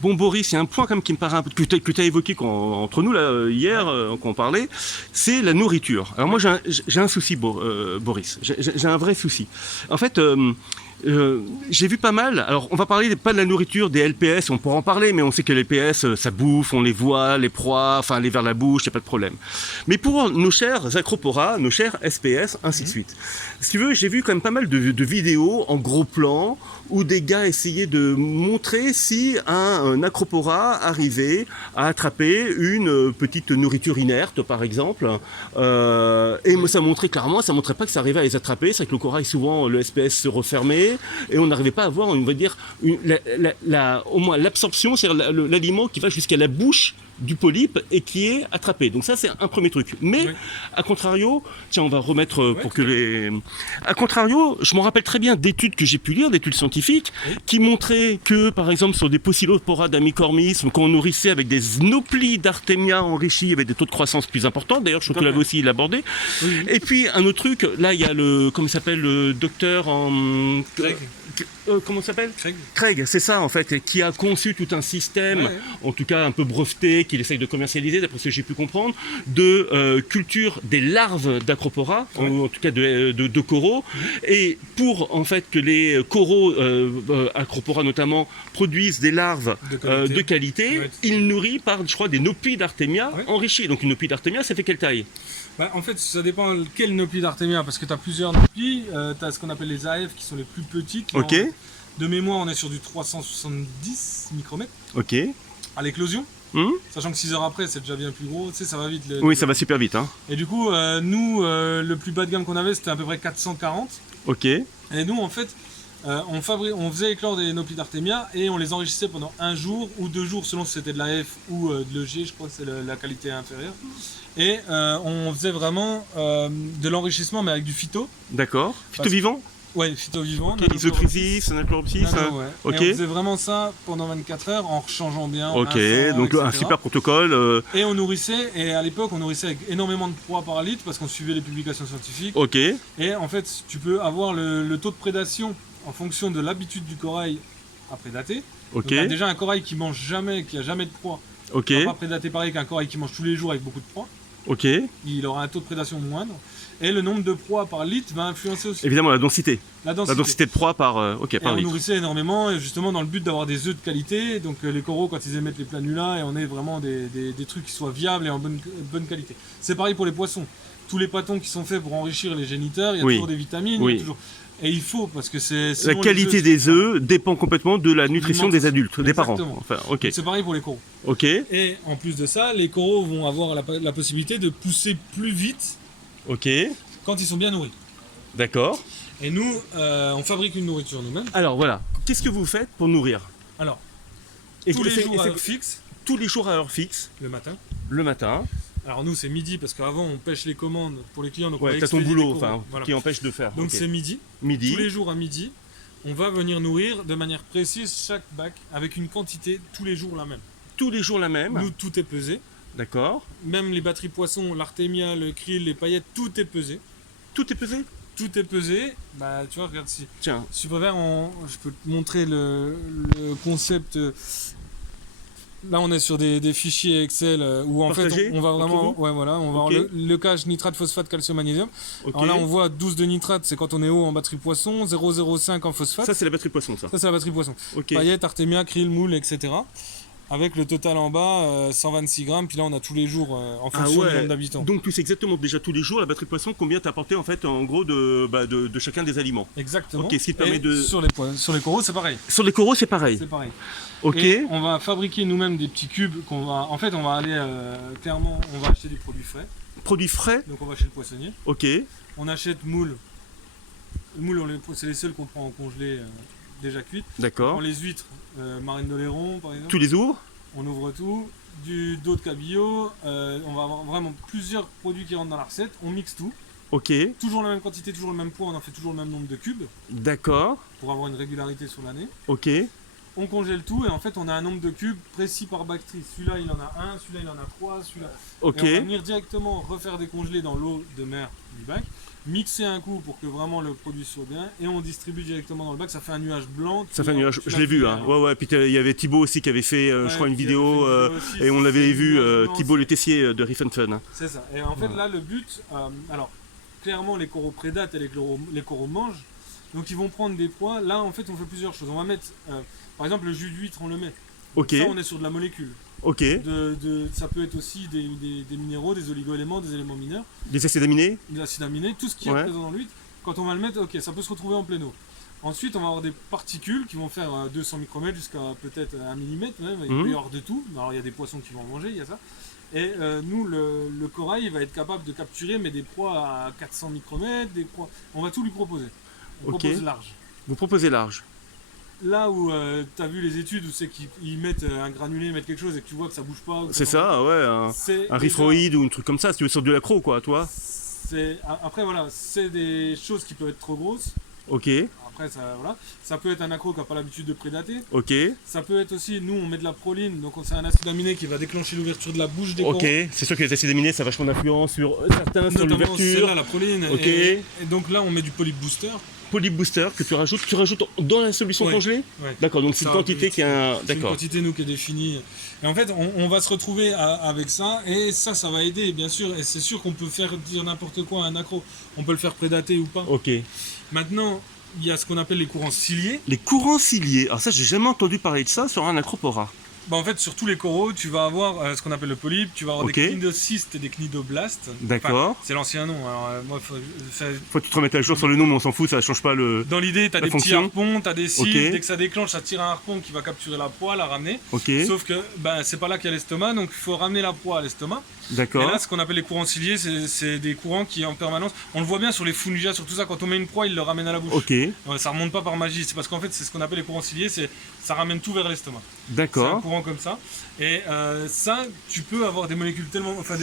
Bon, Boris, il y a un point quand même qui me paraît un peu que tu as évoqué entre nous là hier quand on parlait, c'est la nourriture. Alors moi j'ai un souci, Boris. J'ai un vrai souci. En fait, j'ai vu pas mal. Alors on va parler pas de la nourriture des LPS, on pourra en parler, mais on sait que les LPS ça bouffe, on les voit, les proies, enfin les vers la bouche, y a pas de problème. Mais pour nos chers acroporas, nos chers SPS, ainsi de suite. Si tu veux, j'ai vu quand même pas mal de vidéos en gros plan où des gars essayaient de montrer si un acropora arrivait à attraper une petite nourriture inerte, par exemple. Et ça montrait clairement, ça montrait pas que ça arrivait à les attraper. C'est que le corail, souvent, le SPS se refermait et on n'arrivait pas à avoir, on va dire, au moins l'absorption, c'est-à-dire l'aliment qui va jusqu'à la bouche du polype et qui est attrapé. Donc ça, c'est un premier truc. Mais, à contrario, tiens, on va remettre pour que les... À contrario, je me rappelle très bien d'études que j'ai pu lire, d'études scientifiques, qui montraient que, par exemple, sur des Pocillopora d'amicormisme, qu'on nourrissait avec des snoplis d'Artemia enrichis avec des taux de croissance plus importants. D'ailleurs, je crois que là aussi, il abordé. Et puis, un autre truc, là, il y a comment il s'appelle, le docteur en... comment ça s'appelle ? Craig, c'est ça en fait, qui a conçu tout un système, en tout cas un peu breveté, qu'il essaye de commercialiser, d'après ce que j'ai pu comprendre, de culture des larves d'acropora, en tout cas de coraux, et pour en fait que les coraux acropora notamment produisent des larves de qualité, il nourrit par, je crois, des noplis d'Artemia enrichis. Donc une noplie d'Artemia, ça fait quelle taille ? Bah, en fait, ça dépend quel nopli d'Artemia, parce que tu as plusieurs noplis. Tu as ce qu'on appelle les AF qui sont les plus petites. Ok. De mémoire, on est sur du 370 micromètres. Ok. À l'éclosion. Sachant que 6 heures après, c'est déjà bien plus gros. Tu sais, ça va vite. Oui, ça va super vite. Hein. Et du coup, nous, le plus bas de gamme qu'on avait, c'était à peu près 440. Ok. Et nous, en fait, on faisait éclore des noplis d'Artemia et on les enrichissait pendant 1 jour ou 2 jours, selon si c'était de la F ou de l'EG, je crois que c'est la qualité inférieure. Et on faisait vraiment de l'enrichissement, mais avec du phyto. D'accord. Phyto vivant ? Ouais, phyto vivant. Okay. Isochrysis, Nanachloropsis. Ouais. Ok. Et on faisait vraiment ça pendant 24 heures en rechangeant bien. Ok, donc un super protocole. Et on nourrissait, et à l'époque on nourrissait avec énormément de proies par litre parce qu'on suivait les publications scientifiques. Ok. Et en fait, tu peux avoir le taux de prédation en fonction de l'habitude du corail à prédater. Ok. Donc, déjà un corail qui mange jamais, qui a jamais de proie. Ok. Il ne va pas prédater pareil qu'un corail qui mange tous les jours avec beaucoup de proies. Ok. Il aura un taux de prédation moindre. Et le nombre de proies par litre va influencer aussi. Évidemment, la densité. La densité de proies par litre. On nourrissait énormément, justement dans le but d'avoir des œufs de qualité. Donc les coraux, quand ils émettent les planulas, et on ait vraiment des trucs qui soient viables et en bonne qualité. C'est pareil pour les poissons. Tous les pâtons qui sont faits pour enrichir les géniteurs, il y a toujours des vitamines. Il y a toujours... Et il faut, parce que c'est... La qualité des œufs dépend complètement de la nutrition des adultes, des parents. Enfin, okay. C'est pareil pour les coraux. Ok. Et en plus de ça, les coraux vont avoir la possibilité de pousser plus vite. Ok. Quand ils sont bien nourris. D'accord. Et nous, on fabrique une nourriture nous-mêmes. Alors voilà, qu'est-ce que vous faites pour nourrir ? Alors, tous les jours à heure fixe. Tous les jours à heure fixe. Le matin. Le matin. Alors nous, c'est midi, parce qu'avant, on pêche les commandes pour les clients. Donc t'as ton boulot, qui empêche de faire. Donc c'est midi. Midi. Tous les jours à midi, on va venir nourrir de manière précise chaque bac avec une quantité tous les jours la même. Tous les jours la même. Nous, tout est pesé. D'accord. Même les batteries poissons, l'artémia, le krill, les paillettes, tout est pesé. Tout est pesé ? Tout est pesé. Bah, tu vois, regarde si. Tiens. Si tu préfères, je peux te montrer le concept. Là, on est sur des fichiers Excel où en fait, on va vraiment. Ouais, voilà. On va avoir le cache nitrate, phosphate, calcium, magnésium. Okay. Alors là, on voit 12 de nitrate, c'est quand on est haut en batterie poisson. 0,05 en phosphate. Ça, c'est la batterie poisson, ça. Ça, c'est la batterie poisson. Okay. Paillettes, artémia, krill, moule, etc. Avec le total en bas, 126 grammes, puis là on a tous les jours en fonction du nombre d'habitants. Donc tu sais exactement déjà tous les jours la batterie de poisson combien t'as apporté en fait en gros de chacun des aliments. Exactement. Ok, ce qui te permet de... Sur les coraux c'est pareil. Sur les coraux c'est pareil. C'est pareil. Ok. Et on va fabriquer nous-mêmes des petits cubes qu'on va... En fait on va aller clairement, on va acheter des produits frais. Produits frais. Donc on va chez le poissonnier. Ok. On achète moules. Moules, c'est les seuls qu'on prend en congelé déjà cuites. D'accord. On prend les huîtres, marine d'Oléron par exemple. Tu les ouvres ? On ouvre tout, du dos de cabillaud, on va avoir vraiment plusieurs produits qui rentrent dans la recette, on mixe tout. Ok. Toujours la même quantité, toujours le même poids, on en fait toujours le même nombre de cubes. D'accord. Pour avoir une régularité sur l'année. Ok. On congèle tout et en fait on a un nombre de cubes précis par bactérie. Celui-là il en a un, celui-là il en a trois, celui-là. Ok. Et on va venir directement refaire décongeler dans l'eau de mer du bac, mixer un coup pour que vraiment le produit soit bien et on distribue directement dans le bac. Ça fait un nuage blanc. Ça fait un nuage. Je l'ai vu. Hein. Ouais. Puis il y avait Thibaut aussi qui avait fait, je crois, une vidéo aussi, et on l'avait vu, Thibaut le Tessier de Riff and Fun. Hein. C'est ça. Et en fait là le but, alors clairement les coraux prédatent et les coraux mangent. Donc ils vont prendre des proies. Là en fait on fait plusieurs choses. On va mettre, par exemple le jus d'huître on le met. Ok. Ça on est sur de la molécule. Ok. Ça peut être aussi des minéraux, des oligo-éléments, des éléments mineurs. Des acides aminés. Des acides aminés, tout ce qui est présent dans l'huître. Quand on va le mettre, ok, ça peut se retrouver en pleine eau. Ensuite on va avoir des particules qui vont faire 200 micromètres jusqu'à peut-être 1 millimètre même. Il peut y avoir de tout. Alors il y a des poissons qui vont en manger, il y a ça. Et nous, le corail, il va être capable de capturer mais des proies à 400 micromètres, des proies... On va tout lui proposer. On propose large. Vous proposez large. Là où tu as vu les études où c'est qu'ils mettent un granulé, ils mettent quelque chose et que tu vois que ça bouge pas. C'est ça, ouais. Un rifroïde ou un truc comme ça, si tu veux sur de l'accro, quoi, toi. Après, voilà, c'est des choses qui peuvent être trop grosses. Ok. Après, ça peut être un accro qui n'a pas l'habitude de prédater. Ok. Ça peut être aussi, nous, on met de la proline, donc c'est un acide aminé qui va déclencher l'ouverture de la bouche des coraux. Ok, c'est sûr que les acides aminés, ça a vachement d'influence sur certains, sur l'ouverture. C'est là la proline. Ok. Et donc là, on met du polyp booster. Polyp booster que tu rajoutes dans la solution congelée. Ouais. D'accord, donc c'est une quantité qui est D'accord. C'est une quantité nous qui est définie. Et en fait, on va se retrouver avec ça et ça va aider bien sûr. Et c'est sûr qu'on peut faire dire n'importe quoi à un accro. On peut le faire prédater ou pas. Ok. Maintenant, il y a ce qu'on appelle les courants ciliés. Les courants ciliés. Alors ça, j'ai jamais entendu parler de ça sur un acropora. En fait, sur tous les coraux, tu vas avoir ce qu'on appelle le polype, tu vas avoir des cnidocystes et des cnidoblastes. D'accord. Enfin, c'est l'ancien nom. Alors, moi, faut que tu te remettes à jour sur le nom, mais on s'en fout, ça change pas le. Dans l'idée, tu as des petits harpons, tu as des cils. Dès que ça déclenche, ça tire un harpon qui va capturer la proie, la ramener. Sauf que c'est pas là qu'il y a l'estomac, donc il faut ramener la proie à l'estomac. D'accord. Et là, ce qu'on appelle les courants ciliés, c'est des courants qui en permanence. On le voit bien sur les fungia, sur tout ça, quand on met une proie, il le ramène à la bouche. Ok. Ça remonte pas par magie, c'est parce qu'en fait, c'est ce qu'on appelle les courants ciliés, ça ramène tout vers l'estomac. D'accord. C'est un courant comme ça. Et ça, tu peux avoir des molécules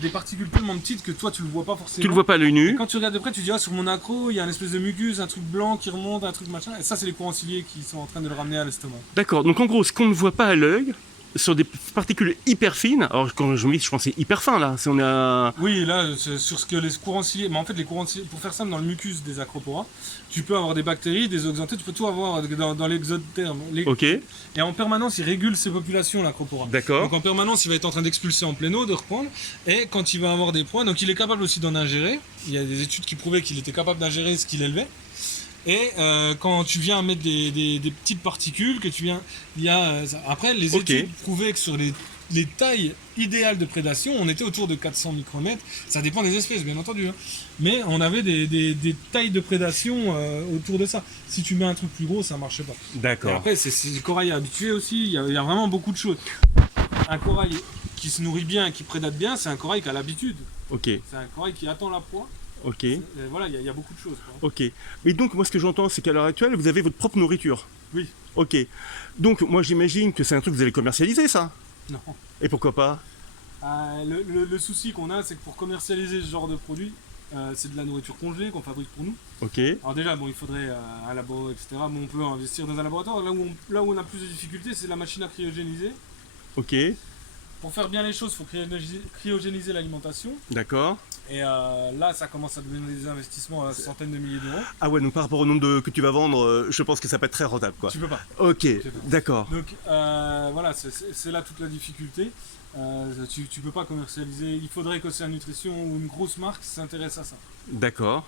des particules tellement petites que toi tu le vois pas forcément. Tu le vois pas à l'œil nu. Et quand tu regardes de près, tu dis sur mon accro, il y a une espèce de mucus, un truc blanc qui remonte, un truc machin. Et ça, c'est les courants ciliés qui sont en train de le ramener à l'estomac. D'accord. Donc en gros, ce qu'on ne voit pas à l'œil, sur des particules hyper fines. Alors quand je me dis, je pense que c'est hyper fin là. Si on a... Oui, là, c'est sur ce que les courants ciliés. Mais en fait, les courants ciliés, pour faire simple, dans le mucus des acroporas, tu peux avoir des bactéries, des zooxanthés, tu peux tout avoir dans l'exotherme. Ok. Et en permanence, il régule ces populations, l'acropora. D'accord. Donc en permanence, il va être en train d'expulser en pleine eau, de reprendre. Et quand il va avoir des proies, donc il est capable aussi d'en ingérer. Il y a des études qui prouvaient qu'il était capable d'ingérer ce qu'il élevait. Et quand tu viens mettre des petites particules, que tu viens, il y a après les études prouvaient que sur les tailles idéales de prédation, on était autour de 400 micromètres. Ça dépend des espèces, bien entendu. Hein. Mais on avait des tailles de prédation autour de ça. Si tu mets un truc plus gros, ça marche pas. D'accord. Et après, c'est le corail habitué aussi. Il y a vraiment beaucoup de choses. Un corail qui se nourrit bien, qui prédate bien, c'est un corail qui a l'habitude. Ok. C'est un corail qui attend la proie. Ok. Voilà, il y a beaucoup de choses. Quoi. Ok. Mais donc, moi, ce que j'entends, c'est qu'à l'heure actuelle, vous avez votre propre nourriture. Oui. Ok. Donc, moi, j'imagine que c'est un truc que vous allez commercialiser, ça. Non. Et pourquoi pas? Le souci qu'on a, c'est que pour commercialiser ce genre de produit, c'est de la nourriture congelée qu'on fabrique pour nous. Ok. Alors déjà, il faudrait un labo, etc. Mais on peut investir dans un laboratoire. Là où on a plus de difficultés, c'est la machine à cryogéniser. Ok. Pour faire bien les choses, il faut cryogéniser l'alimentation. D'accord. Et là, ça commence à devenir des investissements à centaines de milliers d'euros. Ah ouais, donc par rapport au nombre que tu vas vendre, je pense que ça peut être très rentable, quoi. Tu peux pas. Ok, d'accord. Donc voilà, c'est là toute la difficulté. Tu peux pas commercialiser. Il faudrait qu'Océan Nutrition ou une grosse marque s'intéresse à ça. D'accord.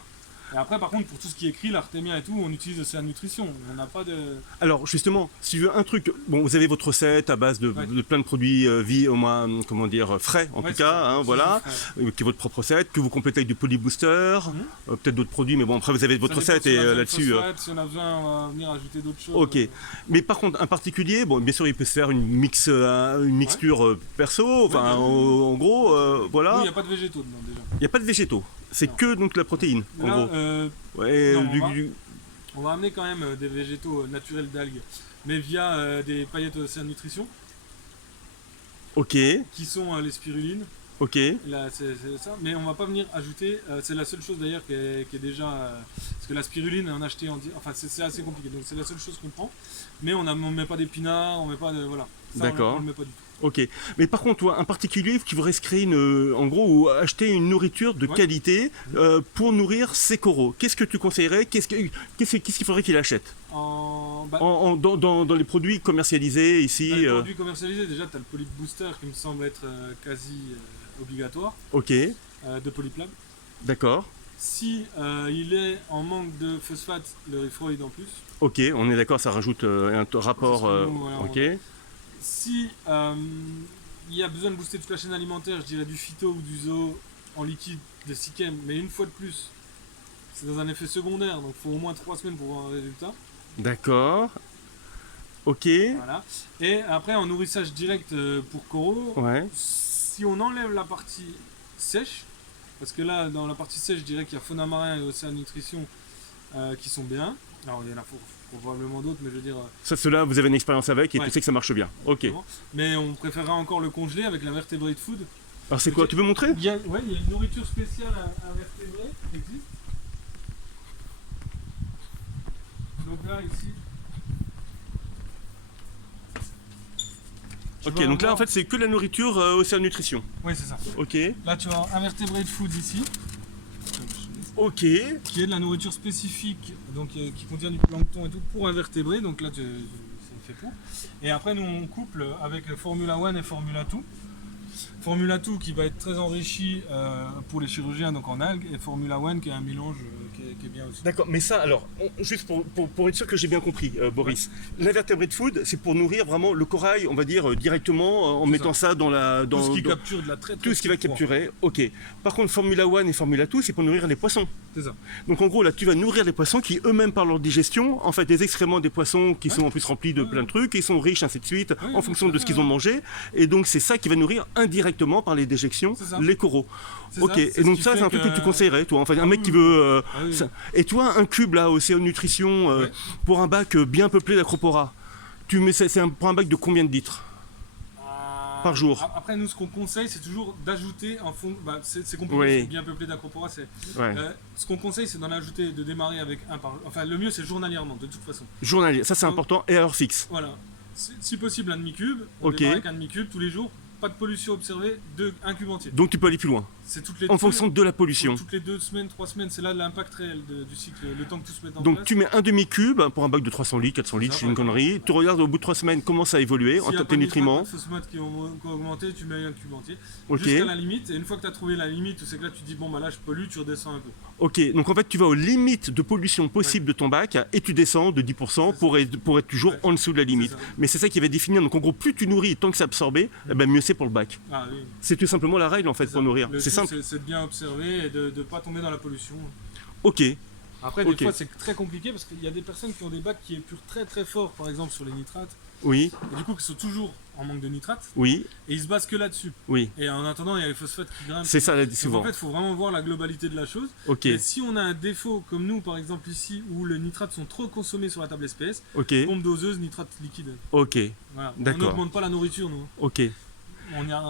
Et après, par contre, pour tout ce qui est écrit, l'Artemia et tout, on utilise Océan Nutrition. On n'a pas de... Alors, justement, si je veux un truc... Bon, vous avez votre recette à base de plein de produits au moins, comment dire, frais, en tout cas, hein, voilà, qui est votre propre recette, que vous complétez avec du polybooster, peut-être d'autres produits, mais bon, après, vous avez votre recette et là-dessus... Si on a besoin, on va venir ajouter d'autres choses. Ok. Mais par contre, un particulier, bon, bien sûr, il peut se faire une mixture perso, enfin, en gros, voilà. Oui, il n'y a pas de végétaux dedans, déjà. Il n'y a pas de végétaux. C'est que donc la protéine, en gros. On va amener quand même des végétaux naturels d'algues, mais via des paillettes Océan Nutrition. Ok. Qui sont les spirulines. Ok. Là, c'est ça. Mais on va pas venir ajouter. C'est la seule chose d'ailleurs qui est déjà. Parce que la spiruline, on a acheté enfin, c'est assez compliqué. Donc c'est la seule chose qu'on prend. Mais on met pas d'épinards, on met pas de. Voilà. D'accord. On le met pas du tout. Ok. Mais par contre, toi, un particulier qui voudrait se créer en gros, ou acheter une nourriture de qualité pour nourrir ses coraux, qu'est-ce que tu conseillerais? Qu'est-ce qu'il faudrait qu'il achète dans les produits commercialisés ici? Dans les produits commercialisés, déjà, tu as le Polyp Booster qui me semble être quasi obligatoire. Ok. De Polyplab. D'accord. Si il est en manque de phosphate, le Rifroid en plus. Ok, on est d'accord, ça rajoute un rapport. Voilà, ok. Si il y a besoin de booster toute la chaîne alimentaire, je dirais du phyto ou du zoo en liquide de Sichem, mais une fois de plus, c'est dans un effet secondaire, donc il faut au moins 3 semaines pour voir un résultat. D'accord. Ok. Voilà. Et après, en nourrissage direct pour coraux, si on enlève la partie sèche, parce que là, dans la partie sèche, je dirais qu'il y a Fauna Marin et Océan Nutrition qui sont bien. Alors, il y en a probablement d'autres, mais je veux dire... Ça, ceux-là, vous avez une expérience avec et tu sais que ça marche bien. Ok. Exactement. Mais on préférera encore le congeler avec la vertebrate food. Alors, c'est quoi? Tu veux montrer? Il y a une nourriture spéciale à vertébrés qui existe. Donc là, ici... Ok, donc là, en fait, c'est que la nourriture Océan Nutrition. Oui, c'est ça. Ok. Là, tu as un vertebrate food ici. Ok. Qui est de la nourriture spécifique, donc qui contient du plancton et tout pour invertébrés, donc là c'est fait pour. Et après nous on couple avec Formula One et Formula 2. Formula 2 qui va être très enrichi pour les chirurgiens donc en algues et Formula One qui est un mélange qui est bien aussi. D'accord, mais ça alors, juste pour être sûr que j'ai bien compris Boris, l'invertebrate food c'est pour nourrir vraiment le corail, on va dire directement en mettant ça dans la... tout ce qui capture de la très tout ce qui va capturer, ok. Par contre Formula One et Formula 2 c'est pour nourrir les poissons. C'est ça. Donc en gros là tu vas nourrir les poissons qui eux-mêmes par leur digestion, en fait des excréments des poissons qui sont en plus remplis de plein de trucs, et ils sont riches ainsi de suite en fonction de ce qu'ils ont mangé, et donc c'est ça qui va nourrir indirectement par les déjections les coraux. Ok, ça, et donc ça c'est un truc que tu conseillerais toi, enfin un mec qui veut... Et toi un cube là Océan Nutrition pour un bac bien peuplé d'acropora, tu mets pour un bac de combien de litres par jour? Après nous ce qu'on conseille c'est toujours d'ajouter en fond, c'est compliqué, c'est bien peuplé d'acropora, ce qu'on conseille c'est d'en ajouter, de démarrer avec un par... Enfin le mieux c'est journalièrement de toute façon. Journalier, ça c'est important, et à heure fixe. Voilà, si possible un demi-cube, on démarre avec un demi-cube tous les jours. Pas de pollution observée, un cube entier. Donc tu peux aller plus loin. C'est en fonction de la pollution. Toutes les 2 semaines, 3 semaines, c'est là l'impact réel du cycle, le temps que tout se mette en donc place. tu mets un demi-cube pour un bac de 300 litres, 400 litres, c'est une connerie. Tu regardes au bout de 3 semaines comment ça a évolué en termes de nutriments. Si il y a pas qui ont augmenté, tu mets un cube entier. Jusqu'à la limite, et une fois que tu as trouvé la limite, c'est que là tu dis bon bah là je pollue, tu redescends un peu. Ok, donc en fait tu vas aux limites de pollution possible de ton bac et tu descends de 10% pour être toujours en dessous de la limite. Mais c'est ça qui va définir, donc en gros plus tu nourris tant que c'est absorbé, mieux c'est pour le bac. Ah, oui. C'est tout simplement la règle en fait pour nourrir. C'est simple. C'est de bien observer et de ne pas tomber dans la pollution. Ok. Après, des fois, c'est très compliqué parce qu'il y a des personnes qui ont des bacs qui épurent très très fort, par exemple sur les nitrates. Oui. Et du coup, qui sont toujours en manque de nitrates. Oui. Et ils se basent que là-dessus. Oui. Et en attendant, il y a les phosphates qui grimpent. C'est ça, souvent. Donc, en fait, il faut vraiment voir la globalité de la chose. Ok. Et si on a un défaut, comme nous, par exemple ici, où les nitrates sont trop consommés sur la table SPS, pompe doseuse, nitrate liquide. Ok. Voilà. D'accord. On n'augmente pas la nourriture, nous. Ok.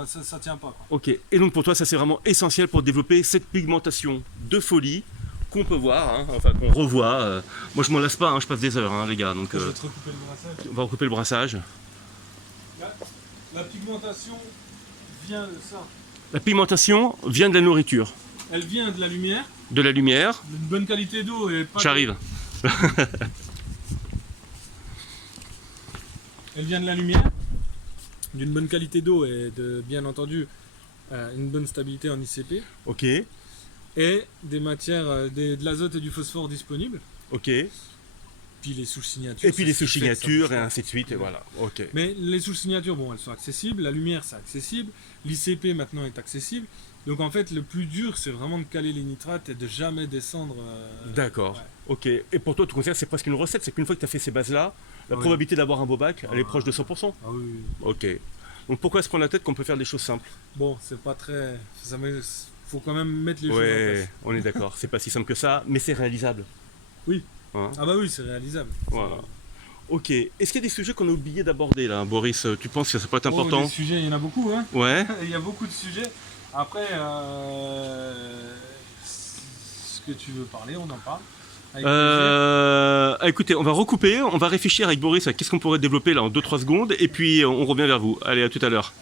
Ça tient pas. Quoi. Ok. Et donc pour toi, ça c'est vraiment essentiel pour développer cette pigmentation de folie qu'on peut voir, enfin qu'on revoit. Moi je m'en lasse pas, je passe des heures, les gars. Donc, je vais te recouper le brassage. On va recouper le brassage. La pigmentation vient de ça. La pigmentation vient de la nourriture. Elle vient de la lumière. De la lumière. D'une bonne qualité d'eau et pas. J'arrive. Elle vient de la lumière, d'une bonne qualité d'eau et de, bien entendu, une bonne stabilité en ICP. Ok. Et des matières, de l'azote et du phosphore disponibles. Ok. Puis les souches signatures. Et puis les souches signatures et ainsi de suite, et voilà. Ok. Mais les souches signatures, bon, elles sont accessibles. La lumière, c'est accessible. L'ICP, maintenant, est accessible. Donc en fait, le plus dur, c'est vraiment de caler les nitrates et de jamais descendre. D'accord. Ouais. Ok. Et pour toi, tu considères que c'est presque une recette, c'est qu'une fois que tu as fait ces bases-là, la probabilité d'avoir un beau bac, elle est proche de 100%. Ah oui. Ok. Donc pourquoi se prendre la tête qu'on peut faire des choses simples? Bon, c'est pas très... faut quand même mettre les choses en place. On est d'accord. C'est pas si simple que ça, mais c'est réalisable. Oui. Hein? Ah bah oui, c'est réalisable. Voilà. Ok. Est-ce qu'il y a des sujets qu'on a oublié d'aborder là, Boris? Tu penses que ça peut être important? Des sujets, il y en a beaucoup, hein. Ouais. Il y a beaucoup de sujets. Après, ce que tu veux parler, on en parle. Écoutez, on va recouper, on va réfléchir avec Boris à qu'est-ce qu'on pourrait développer là en 2-3 secondes, et puis on revient vers vous. Allez, à tout à l'heure.